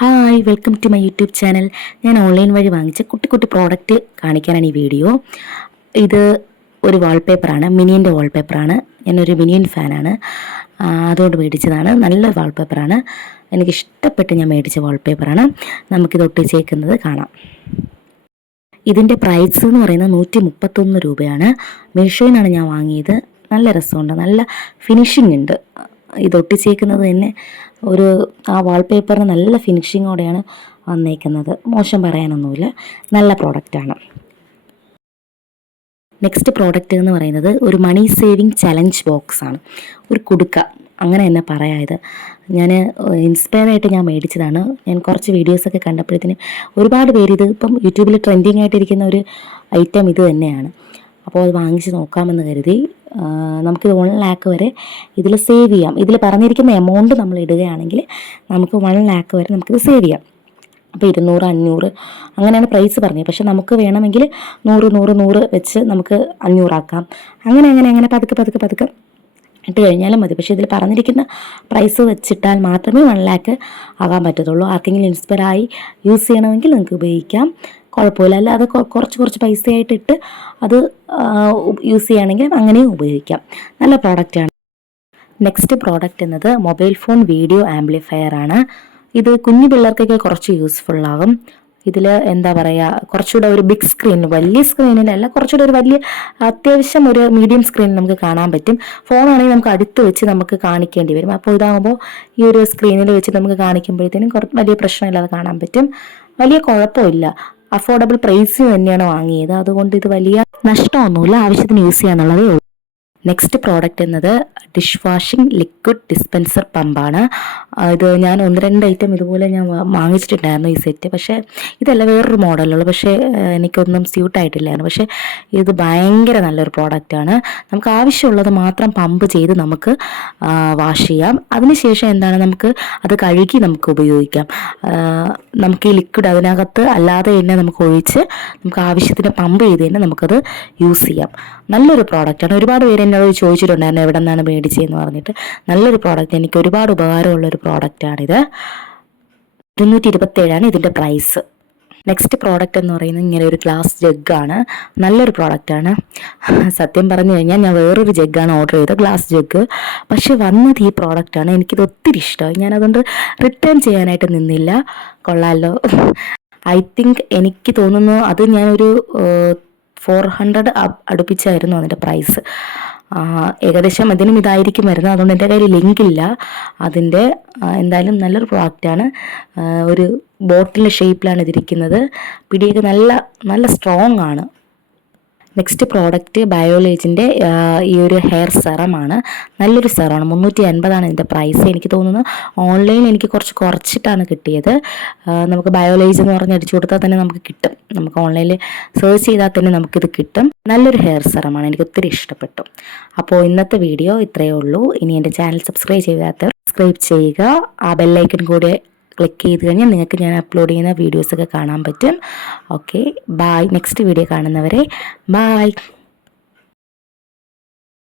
Hi, welcome to my YouTube channel. ഞാൻ online വഴി വാങ്ങിച്ച കുട്ടി പ്രോഡക്റ്റ് കാണിക്കാനാണ് ഈ വീഡിയോ. ഇത് ഒരു വാൾപേപ്പറാണ്, മിനിയൻ്റെ വാൾപേപ്പറാണ്. ഞാനൊരു മിനിയൻ ഫാനാണ്, അതുകൊണ്ട് മേടിച്ചതാണ്. നല്ല വാൾപേപ്പറാണ്, എനിക്കിഷ്ടപ്പെട്ട് ഞാൻ മേടിച്ച വാൾപേപ്പറാണ്. നമുക്കിത് ഒട്ടിച്ചേക്കുന്നത് കാണാം. ഇതിൻ്റെ പ്രൈസ് എന്ന് പറയുന്നത് 131 രൂപയാണ്. മീഷോയിൽ നിന്നാണ് ഞാൻ വാങ്ങിയത്. നല്ല രസമുണ്ട്, നല്ല ഫിനിഷിംഗ് ഉണ്ട്. ഇത് ഒട്ടിച്ചേക്കുന്നത് തന്നെ ഒരു വാൾപേപ്പറിന് നല്ല ഫിനിഷിങ്ങോടെയാണ് വന്നേക്കുന്നത്. മോശം പറയാനൊന്നുമില്ല, നല്ല പ്രോഡക്റ്റാണ്. നെക്സ്റ്റ് പ്രോഡക്റ്റ് എന്ന് പറയുന്നത് ഒരു മണി സേവിങ് ചലഞ്ച് ബോക്സാണ്. ഒരു കുടുക്ക അങ്ങനെ തന്നെ പറയാം. ഇത് ഞാൻ ഇൻസ്പയറായിട്ട് ഞാൻ മേടിച്ചതാണ്. ഞാൻ കുറച്ച് വീഡിയോസൊക്കെ കണ്ടപ്പോഴത്തേന് ഒരുപാട് പേര് ഇത് ഇപ്പം യൂട്യൂബിൽ ട്രെൻഡിങ് ആയിട്ടിരിക്കുന്ന ഒരു ഐറ്റം ഇത് തന്നെയാണ്. അപ്പോൾ അത് വാങ്ങിച്ച് നോക്കാമെന്ന് കരുതി. നമുക്കിത് 1 lakh വരെ ഇതിൽ സേവ് ചെയ്യാം. ഇതിൽ പറഞ്ഞിരിക്കുന്ന എമൗണ്ട് നമ്മൾ ഇടുകയാണെങ്കിൽ നമുക്ക് 1 lakh വരെ നമുക്കിത് സേവ് ചെയ്യാം. അപ്പോൾ 200, 500 അങ്ങനെയാണ് പ്രൈസ് പറഞ്ഞത്. പക്ഷെ നമുക്ക് വേണമെങ്കിൽ 100 വെച്ച് നമുക്ക് 500 ആക്കാം. അങ്ങനെ പതുക്കെ ഇട്ട് കഴിഞ്ഞാലും മതി. പക്ഷേ ഇതിൽ പറഞ്ഞിരിക്കുന്ന പ്രൈസ് വെച്ചിട്ടാൽ മാത്രമേ 1 lakh ആകാൻ പറ്റത്തുള്ളൂ. ആർക്കെങ്കിലും ഇൻസ്പയറായി യൂസ് ചെയ്യണമെങ്കിൽ നിങ്ങൾക്ക് ഉപയോഗിക്കാം, കുഴപ്പമില്ല. അല്ലാതെ കുറച്ച് പൈസയായിട്ട് ഇട്ട് അത് യൂസ് ചെയ്യുകയാണെങ്കിൽ അങ്ങനെയും ഉപയോഗിക്കാം. നല്ല പ്രോഡക്റ്റാണ്. നെക്സ്റ്റ് പ്രോഡക്റ്റ് എന്നത് മൊബൈൽ ഫോൺ വീഡിയോ ആംപ്ലിഫയർ ആണ്. ഇത് കുഞ്ഞു പിള്ളേർക്കൊക്കെ കുറച്ച് യൂസ്ഫുള്ളാകും. ഇതിൽ എന്താ പറയുക, കുറച്ചുകൂടെ ഒരു ബിഗ് സ്ക്രീൻ, വലിയ സ്ക്രീനിലല്ല, കുറച്ചുകൂടെ ഒരു വലിയ അത്യാവശ്യം ഒരു മീഡിയം സ്ക്രീനിൽ നമുക്ക് കാണാൻ പറ്റും. ഫോണാണെങ്കിൽ നമുക്ക് അടുത്ത് വെച്ച് നമുക്ക് കാണിക്കേണ്ടി വരും. അപ്പോൾ ഇതാകുമ്പോൾ ഈ ഒരു സ്ക്രീനിൽ വെച്ച് നമുക്ക് കാണിക്കുമ്പോഴത്തേനും വലിയ പ്രശ്നമില്ലാതെ കാണാൻ പറ്റും. വലിയ കുഴപ്പമില്ല. അഫോർഡബിൾ പ്രൈസ് തന്നെയാണ് വാങ്ങിയത്. അതുകൊണ്ട് ഇത് വലിയ നഷ്ടമൊന്നുമില്ല, ആവശ്യത്തിന് യൂസ് ചെയ്യാന്നുള്ളതേ ഉള്ളൂ. നെക്സ്റ്റ് പ്രോഡക്റ്റ് എന്നത് ഡിഷ് വാഷിംഗ് ലിക്വിഡ് ഡിസ്പെൻസർ പമ്പാണ്. ഇത് ഞാൻ 1-2 ഐറ്റം ഇതുപോലെ ഞാൻ വാങ്ങിച്ചിട്ടുണ്ടായിരുന്നു ഈ സെറ്റ്. പക്ഷേ ഇതല്ല, വേറൊരു മോഡലുള്ളൂ. പക്ഷേ എനിക്കൊന്നും സ്യൂട്ടായിട്ടില്ലായിരുന്നു. പക്ഷേ ഇത് ഭയങ്കര നല്ലൊരു പ്രോഡക്റ്റാണ്. നമുക്ക് ആവശ്യമുള്ളത് മാത്രം പമ്പ് ചെയ്ത് നമുക്ക് വാഷ് ചെയ്യാം. അതിനുശേഷം എന്താണ്, നമുക്ക് അത് കഴുകി നമുക്ക് ഉപയോഗിക്കാം. നമുക്ക് ഈ ലിക്വിഡ് അതിനകത്ത് അല്ലാതെ തന്നെ നമുക്ക് ഒഴിച്ച് നമുക്ക് ആവശ്യത്തിന് പമ്പ് ചെയ്ത് തന്നെ നമുക്കത് യൂസ് ചെയ്യാം. നല്ലൊരു പ്രോഡക്റ്റാണ്. ഒരുപാട് പേര് എന്നോട് ചോദിച്ചിട്ടുണ്ടായിരുന്നു എവിടെ നിന്നാണ് മേടിച്ചതെന്ന് പറഞ്ഞിട്ട്. നല്ലൊരു പ്രോഡക്റ്റ്, എനിക്ക് ഒരുപാട് ഉപകാരമുള്ളൊരു പ്രോഡക്റ്റാണിത്. 227 ഇതിൻ്റെ പ്രൈസ്. നെക്സ്റ്റ് പ്രോഡക്റ്റ് എന്ന് പറയുന്നത് ഇങ്ങനെ ഒരു ഗ്ലാസ് ജഗ്ഗാണ്. നല്ലൊരു പ്രോഡക്റ്റാണ്. സത്യം പറഞ്ഞു കഴിഞ്ഞാൽ ഞാൻ വേറൊരു ജഗ്ഗാണ് ഓർഡർ ചെയ്തത്, ഗ്ലാസ് ജഗ്ഗ്. പക്ഷെ വന്നത് ഈ പ്രോഡക്റ്റാണ്. എനിക്കിത് ഒത്തിരി ഇഷ്ടമായി. ഞാനതുകൊണ്ട് റിട്ടേൺ ചെയ്യാനായിട്ട് നിന്നില്ല. കൊള്ളാമല്ലോ. ഐ തിങ്ക് എനിക്ക് തോന്നുന്നു അത് ഞാനൊരു 400 അടുപ്പിച്ചായിരുന്നു അതിൻ്റെ പ്രൈസ്. ഏകദേശം ഇതിനും ഇതായിരിക്കും വരുന്നത്. അതുകൊണ്ട് എൻ്റെ കയ്യിൽ ലിങ്ക് ഇല്ല അതിൻ്റെ. എന്തായാലും നല്ലൊരു പ്രോഡക്റ്റാണ്. ഒരു ബോട്ടിലിൻ്റെ ഷേപ്പിലാണ് ഇതിരിക്കുന്നത്. പിടിയൊക്കെ നല്ല സ്ട്രോങ് ആണ്. നെക്സ്റ്റ് പ്രോഡക്റ്റ് ബയോളേജിൻ്റെ ഈ ഒരു ഹെയർ സെറമാണ്. നല്ലൊരു സെറമാണ്. 350 ഇതിൻ്റെ പ്രൈസ്. എനിക്ക് തോന്നുന്നു ഓൺലൈനിൽ എനിക്ക് കുറച്ചിട്ടാണ് കിട്ടിയത്. നമുക്ക് ബയോളേജ് എന്ന് പറഞ്ഞ് അടിച്ചു കൊടുത്താൽ തന്നെ നമുക്ക് കിട്ടും. നമുക്ക് ഓൺലൈനിൽ സെർച്ച് ചെയ്താൽ തന്നെ നമുക്കിത് കിട്ടും. നല്ലൊരു ഹെയർ സെറമാണ്, എനിക്ക് ഒത്തിരി ഇഷ്ടപ്പെട്ടു. അപ്പോൾ ഇന്നത്തെ വീഡിയോ ഇത്രയേ ഉള്ളൂ. ഇനി എൻ്റെ ചാനൽ സബ്സ്ക്രൈബ് ചെയ്യാത്തവർ സബ്സ്ക്രൈബ് ചെയ്യുക. ആ ബെല്ലൈക്കൺ കൂടെ ക്ലിക്ക് ചെയ്ത് കഴിഞ്ഞാൽ നിങ്ങൾക്ക് ഞാൻ അപ്ലോഡ് ചെയ്യുന്ന വീഡിയോസൊക്കെ കാണാൻ പറ്റും. Okay, bye. നെക്സ്റ്റ് വീഡിയോ കാണുന്നവരെ ബായ്.